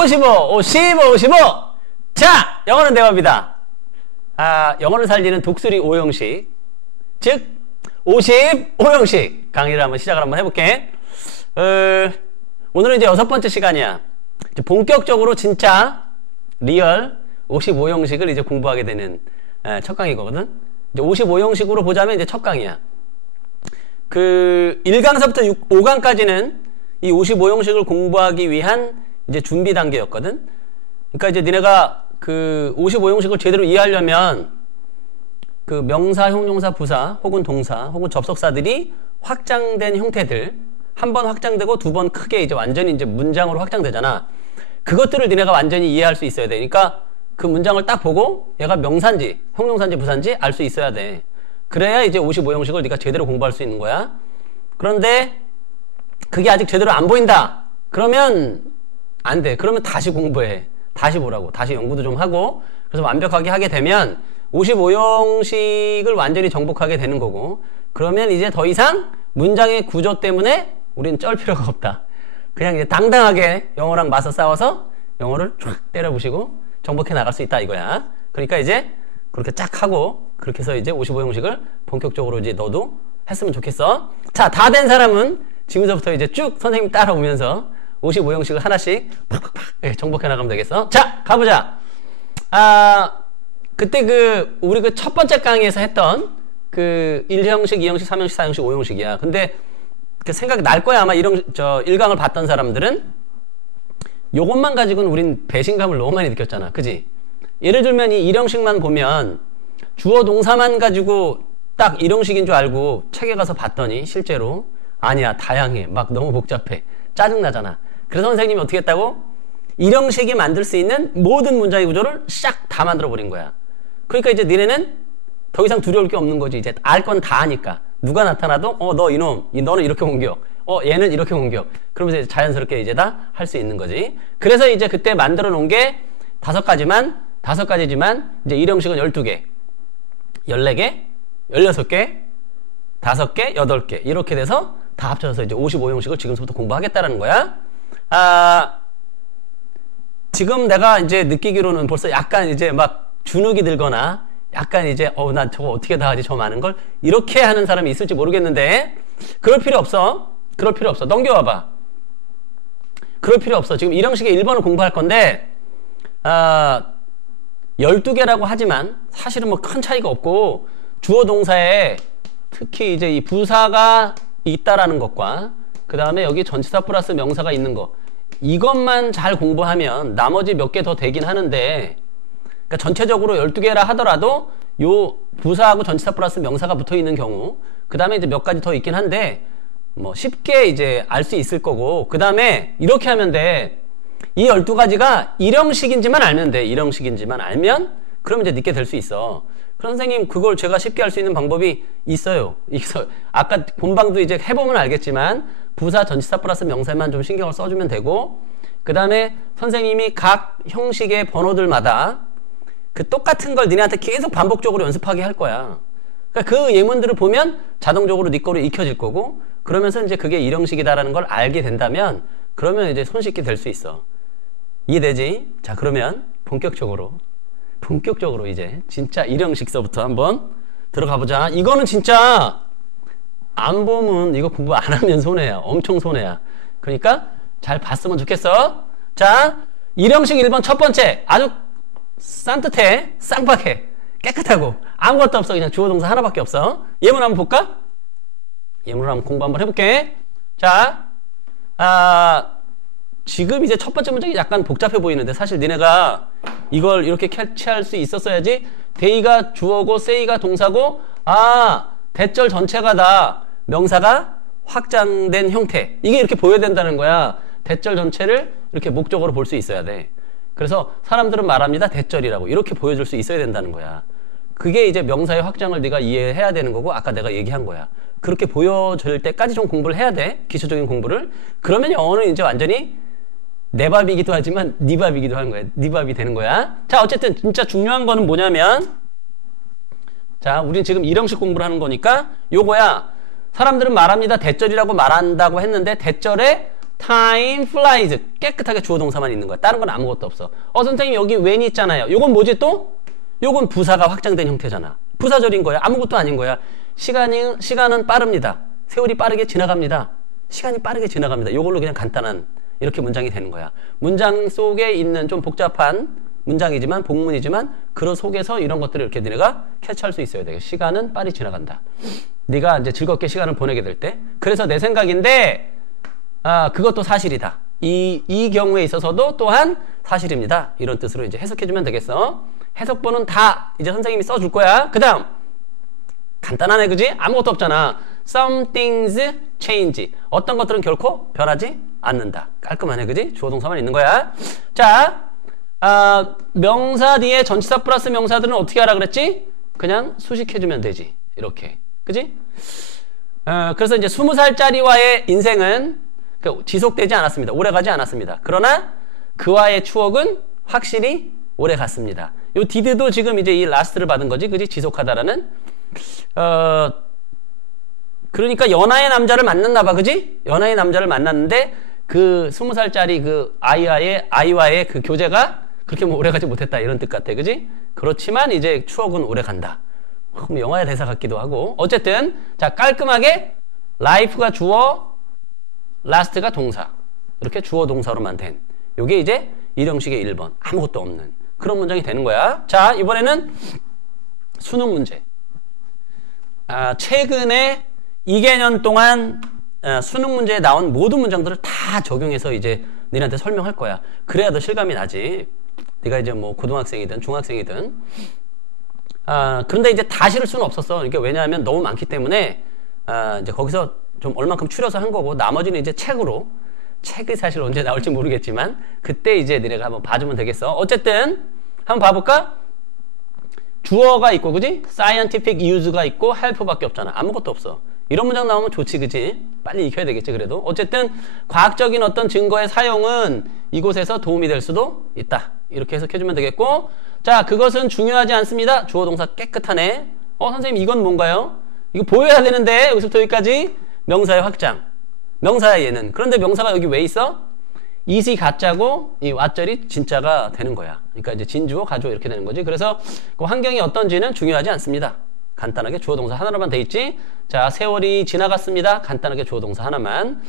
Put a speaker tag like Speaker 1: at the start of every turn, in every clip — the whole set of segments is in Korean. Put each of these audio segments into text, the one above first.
Speaker 1: 55, 55, 55. 자, 영어는 대화입니다. 아, 영어를 살리는 독수리 오형식. 즉, 55형식 강의를 한번 시작을 한번 해볼게. 어, 오늘은 이제 여섯 번째 시간이야. 이제 본격적으로 진짜 리얼 55형식을 이제 공부하게 되는 에, 첫 강의거든. 이제 55형식으로 보자면 이제 첫 강의야. 그 1강서부터 6, 5강까지는 이 55형식을 공부하기 위한 이제 준비 단계였거든. 그러니까 이제 니네가 그 55형식을 제대로 이해하려면 그 명사, 형용사, 부사 혹은 동사 혹은 접속사들이 확장된 형태들 한 번 확장되고 두 번 크게 이제 완전히 이제 문장으로 확장되잖아. 그것들을 니네가 완전히 이해할 수 있어야 되니까 그 문장을 딱 보고 얘가 명사인지 형용사인지 부사인지 알 수 있어야 돼. 그래야 이제 55형식을 네가 제대로 공부할 수 있는 거야. 그런데 그게 아직 제대로 안 보인다. 그러면 안 돼. 그러면 다시 공부해. 다시 보라고. 다시 연구도 좀 하고. 그래서 완벽하게 하게 되면 55형식을 완전히 정복하게 되는 거고. 그러면 이제 더 이상 문장의 구조 때문에 우리는 쩔 필요가 없다. 그냥 이제 당당하게 영어랑 맞서 싸워서 영어를 쫙 때려부시고 정복해 나갈 수 있다 이거야. 그러니까 이제 그렇게 쫙 하고 그렇게 해서 이제 55형식을 본격적으로 이제 너도 했으면 좋겠어. 자, 다 된 사람은 지금서부터 이제 쭉 선생님 따라오면서 55형식을 하나씩 팍팍팍 예, 정복해 나가면 되겠어. 자, 가보자. 아, 그때 그 우리 그 첫 번째 강의에서 했던 그 1형식, 2형식, 3형식, 4형식, 5형식이야. 근데 그 생각이 날 거야. 아마 이런 저 1강을 봤던 사람들은 요것만 가지고는 우린 배신감을 너무 많이 느꼈잖아. 그지? 예를 들면 이 1형식만 보면 주어 동사만 가지고 딱 1형식인 줄 알고 책에 가서 봤더니 실제로 아니야. 다양해. 막 너무 복잡해. 짜증나잖아. 그래서 선생님이 어떻게 했다고? 1형식이 만들 수 있는 모든 문장의 구조를 싹 다 만들어 버린 거야. 그러니까 이제 니네는 더 이상 두려울 게 없는 거지. 이제 알 건 다 아니까. 누가 나타나도 어 너 이놈, 너는 이렇게 공격. 어 얘는 이렇게 공격. 그러면서 이제 자연스럽게 이제 다 할 수 있는 거지. 그래서 이제 그때 만들어 놓은 게 다섯 가지만 다섯 가지지만 이제 1형식은 12개, 14개, 16개, 다섯 개, 여덟 개 이렇게 돼서 다 합쳐서 이제 55형식을 지금부터 공부하겠다라는 거야. 아, 지금 내가 이제 느끼기로는 벌써 약간 이제 막 주눅이 들거나 약간 이제 어, 나 저거 어떻게 다 하지 저 많은 걸 이렇게 하는 사람이 있을지 모르겠는데 그럴 필요 없어. 그럴 필요 없어. 넘겨와봐. 그럴 필요 없어. 지금 1형식의 1번을 공부할 건데 아, 12개라고 하지만 사실은 뭐 큰 차이가 없고 주어 동사에 특히 이제 이 부사가 있다라는 것과 그 다음에 여기 전치사 플러스 명사가 있는 거 이것만 잘 공부하면 나머지 몇 개 더 되긴 하는데 그러니까 전체적으로 12개라 하더라도 요 부사하고 전치사 플러스 명사가 붙어 있는 경우 그 다음에 이제 몇 가지 더 있긴 한데 뭐 쉽게 이제 알 수 있을 거고 그 다음에 이렇게 하면 돼. 이 12가지가 일형식인지만 알면 돼. 일형식인지만 알면 그럼 이제 늦게 될 수 있어. 그럼 선생님 그걸 제가 쉽게 할 수 있는 방법이 있어요. 있어. 아까 본방도 이제 해보면 알겠지만 부사 전치사 플러스 명사만 좀 신경을 써주면 되고 그 다음에 선생님이 각 형식의 번호들마다 그 똑같은 걸 니네한테 계속 반복적으로 연습하게 할 거야. 그러니까 그 예문들을 보면 자동적으로 네 거로 익혀질 거고 그러면서 이제 그게 일형식이다라는 걸 알게 된다면 그러면 이제 손쉽게 될 수 있어. 이해되지? 자 그러면 본격적으로 본격적으로 이제 진짜 일형식서부터 한번 들어가 보자. 이거는 진짜 안 보면 이거 공부 안 하면 손해야. 엄청 손해야. 그러니까 잘 봤으면 좋겠어. 자, 일형식 1번 첫 번째. 아주 산뜻해. 쌍박해. 깨끗하고. 아무것도 없어. 그냥 주어 동사 하나밖에 없어. 예문 한번 볼까? 예문을 한번 공부 한번 해볼게. 자, 아, 지금 이제 첫 번째 문장이 약간 복잡해 보이는데 사실 니네가 이걸 이렇게 캐치할 수 있었어야지 데이가 주어고 세이가 동사고 아 대절 전체가 다 명사가 확장된 형태. 이게 이렇게 보여야 된다는 거야. 대절 전체를 이렇게 목적으로 볼 수 있어야 돼. 그래서 사람들은 말합니다. 대절이라고. 이렇게 보여줄 수 있어야 된다는 거야. 그게 이제 명사의 확장을 네가 이해해야 되는 거고 아까 내가 얘기한 거야. 그렇게 보여줄 때까지 좀 공부를 해야 돼. 기초적인 공부를. 그러면 영어는 이제 완전히 내 밥이기도 하지만 네 밥이기도 하는 거야. 네 밥이 되는 거야. 자, 어쨌든 진짜 중요한 거는 뭐냐면 자, 우린 지금 일형식 공부를 하는 거니까 요거야. 사람들은 말합니다. 대절이라고 말한다고 했는데 대절에 time flies. 깨끗하게 주어 동사만 있는 거야. 다른 건 아무것도 없어. 어, 선생님 여기 when 있잖아요. 요건 뭐지 또? 요건 부사가 확장된 형태잖아. 부사절인 거야. 아무것도 아닌 거야. 시간이, 시간은 빠릅니다. 세월이 빠르게 지나갑니다. 시간이 빠르게 지나갑니다. 요걸로 그냥 간단한 이렇게 문장이 되는 거야. 문장 속에 있는 좀 복잡한 문장이지만 복문이지만 그 속에서 이런 것들을 이렇게 너네가 캐치할 수 있어야 돼. 시간은 빨리 지나간다. 네가 이제 즐겁게 시간을 보내게 될 때. 그래서 내 생각인데 아, 그것도 사실이다. 이, 이 경우에 있어서도 또한 사실입니다. 이런 뜻으로 이제 해석해주면 되겠어. 해석본은 다 이제 선생님이 써줄 거야. 그 다음. 간단하네, 그지? 아무것도 없잖아. Some things change. 어떤 것들은 결코 변하지 않는다. 깔끔하네, 그지? 주어 동사만 있는 거야. 자, 아, 명사 뒤에 전치사 플러스 명사들은 어떻게 하라 그랬지? 그냥 수식해주면 되지. 이렇게. 그지? 어, 그래서 이제 20살짜리와의 인생은 그 지속되지 않았습니다. 오래 가지 않았습니다. 그러나 그와의 추억은 확실히 오래 갔습니다. 요 디드도 지금 이제 이 라스트를 받은 거지, 그지? 지속하다라는. 어, 그러니까 연하의 남자를 만났나 봐, 그지? 연하의 남자를 만났는데 그 스무 살짜리 그 아이와의 아이와의 그 교제가 그렇게 뭐 오래 가지 못했다 이런 뜻 같아, 그지? 그렇지만 이제 추억은 오래 간다. 영화의 대사 같기도 하고 어쨌든 자 깔끔하게 life가 주어, last가 동사 이렇게 주어 동사로만 된 요게 이제 일형식의 1번 아무것도 없는 그런 문장이 되는 거야. 자 이번에는 수능 문제. 아, 최근에 2개년 동안 아, 수능 문제에 나온 모든 문장들을 다 적용해서 이제 너희한테 설명할 거야. 그래야 더 실감이 나지. 네가 이제 뭐 고등학생이든 중학생이든. 아, 그런데 이제 다 실을 수는 없었어. 그러니까 왜냐하면 너무 많기 때문에 아, 이제 거기서 좀 얼만큼 추려서 한 거고 나머지는 이제 책으로 책이 사실 언제 나올지 모르겠지만 그때 이제 너네가 한번 봐주면 되겠어. 어쨌든 한번 봐볼까? 주어가 있고 그지? scientific use가 있고 help밖에 없잖아. 아무것도 없어. 이런 문장 나오면 좋지 그지? 빨리 익혀야 되겠지 그래도. 어쨌든 과학적인 어떤 증거의 사용은 이곳에서 도움이 될 수도 있다. 이렇게 해석해주면 되겠고 자 그것은 중요하지 않습니다. 주어 동사 깨끗하네. 어 선생님 이건 뭔가요? 이거 보여야 되는데 여기서부터 여기까지 명사의 확장. 명사야 얘는. 그런데 명사가 여기 왜 있어? 이시 가짜고 이 왓절이 진짜가 되는 거야. 그러니까 이제 진주어 가주어 이렇게 되는 거지. 그래서 그 환경이 어떤지는 중요하지 않습니다. 간단하게 주어 동사 하나로만 돼 있지. 자, 세월이 지나갔습니다. 간단하게 주어 동사 하나만.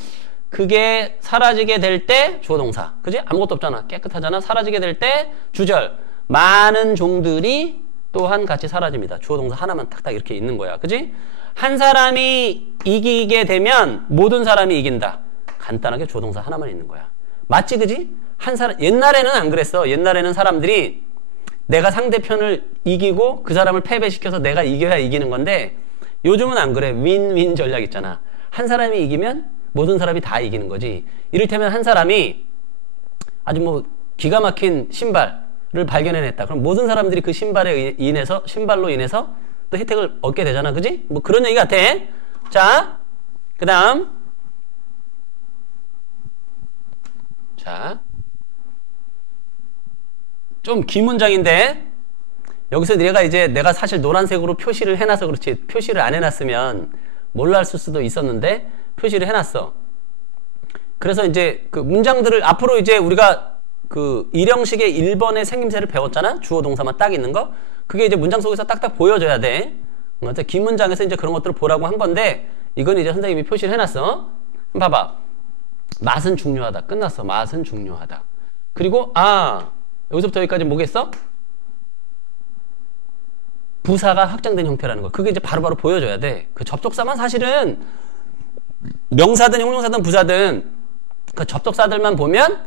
Speaker 1: 그게 사라지게 될 때 주어 동사. 그지? 아무것도 없잖아. 깨끗하잖아. 사라지게 될 때 주절. 많은 종들이 또한 같이 사라집니다. 주어 동사 하나만 딱딱 이렇게 있는 거야. 그지? 한 사람이 이기게 되면 모든 사람이 이긴다. 간단하게 주어 동사 하나만 있는 거야. 맞지 그지? 한 사람 옛날에는 안 그랬어. 옛날에는 사람들이 내가 상대편을 이기고 그 사람을 패배시켜서 내가 이겨야 이기는 건데 요즘은 안 그래. 윈윈 전략 있잖아. 한 사람이 이기면 모든 사람이 다 이기는 거지. 이를테면 한 사람이 아주 뭐 기가 막힌 신발을 발견해냈다. 그럼 모든 사람들이 그 신발에 인해서 신발로 인해서 또 혜택을 얻게 되잖아. 그지? 뭐 그런 얘기 같아. 자, 그 다음 자, 좀 긴 문장인데 여기서 내가 이제 내가 사실 노란색으로 표시를 해놔서 그렇지 표시를 안 해놨으면 몰랐을 수도 있었는데 표시를 해놨어. 그래서 이제 그 문장들을 앞으로 이제 우리가 그 일형식의 1번의 생김새를 배웠잖아. 주어 동사만 딱 있는 거. 그게 이제 문장 속에서 딱딱 보여줘야 돼. 긴 문장에서 이제 그런 것들을 보라고 한 건데 이건 이제 선생님이 표시를 해놨어. 봐봐. 맛은 중요하다. 끝났어. 맛은 중요하다. 그리고 아 여기서부터 여기까지 뭐겠어? 부사가 확장된 형태라는 거. 그게 이제 바로바로 바로 보여줘야 돼. 그 접속사만 사실은 명사든 형용사든 부사든 그 접속사들만 보면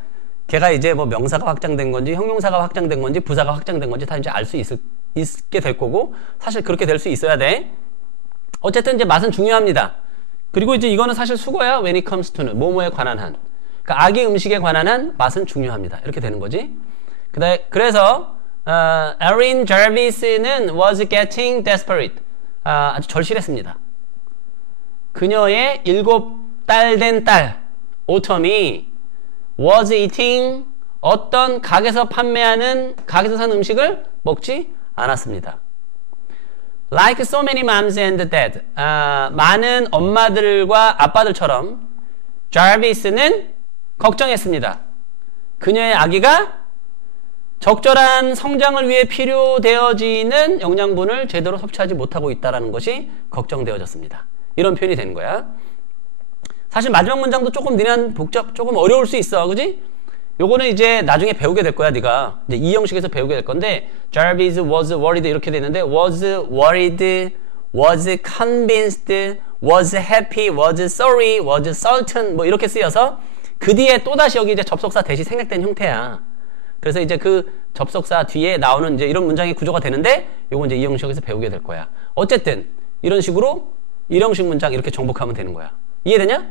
Speaker 1: 걔가 이제 뭐 명사가 확장된 건지 형용사가 확장된 건지 부사가 확장된 건지 다 이제 알 수 있게 될 거고 사실 그렇게 될 수 있어야 돼. 어쨌든 이제 맛은 중요합니다. 그리고 이제 이거는 사실 수거야. When it comes to는 뭐뭐에 관한 한. 그러니까 아기 음식에 관한 한 맛은 중요합니다. 이렇게 되는 거지. 그래서 어, Erin Jarvis는 was getting desperate. 아, 아주 절실했습니다. 그녀의 일곱 달된딸 오텀이 was eating 어떤 가게에서 판매하는 가게에서 산 음식을 먹지 않았습니다. Like so many moms and dad. 아, 많은 엄마들과 아빠들처럼 자비스는 걱정했습니다. 그녀의 아기가 적절한 성장을 위해 필요되어지는 영양분을 제대로 섭취하지 못하고 있다는 것이 걱정되어졌습니다. 이런 표현이 되는 거야. 사실 마지막 문장도 조금 니네 복잡, 조금 어려울 수 있어. 그지? 요거는 이제 나중에 배우게 될 거야, 네가. 이제 이 형식에서 배우게 될 건데, Jarvis was worried 이렇게 되는데, was worried, was convinced, was happy, was sorry, was certain 뭐 이렇게 쓰여서 그 뒤에 또다시 여기 이제 접속사 대시 생략된 형태야. 그래서 이제 그 접속사 뒤에 나오는 이제 이런 문장의 구조가 되는데, 요건 이제 이 형식에서 배우게 될 거야. 어쨌든 이런 식으로 일형식 문장 이렇게 정복하면 되는 거야. 이해되냐?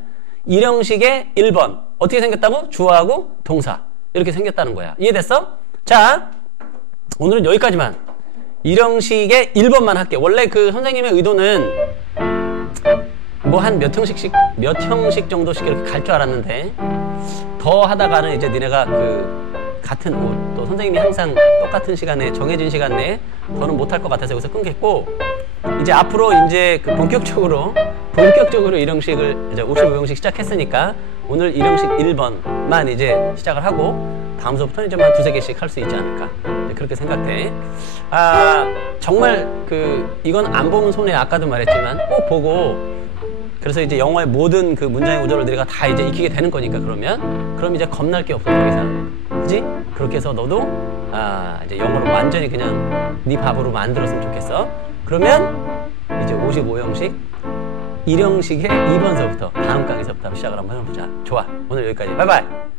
Speaker 1: 일형식의 1번 어떻게 생겼다고? 주어하고 동사 이렇게 생겼다는 거야. 이해됐어? 자 오늘은 여기까지만 일형식의 1번만 할게. 원래 그 선생님의 의도는 뭐 한 몇 형식씩 몇 형식 정도씩 이렇게 갈 줄 알았는데 더 하다가는 이제 니네가 그 같은 뭐, 또 선생님이 항상 똑같은 시간에 정해진 시간 내에 더는 못할 것 같아서 여기서 끊겠고 이제 앞으로 이제 그 본격적으로 본격적으로 일형식을 이제 55형식 시작했으니까 오늘 일형식 1번만 이제 시작을 하고 다음 수부터는 이제 한 두세 개씩 할 수 있지 않을까. 그렇게 생각돼. 아 정말 그 이건 안 보면 손해 아까도 말했지만 꼭 보고 그래서 이제 영어의 모든 그 문장의 구조를 내가 다 이제 익히게 되는 거니까 그러면. 그럼 이제 겁날 게 없어 더 이상 그지 그렇게 해서 너도 아 이제 영어를 완전히 그냥 네 밥으로 만들었으면 좋겠어. 그러면 이제 55형식 1형식의 2번서부터 다음 강의서부터 시작을 한번 해보자. 좋아. 오늘 여기까지. 바이바이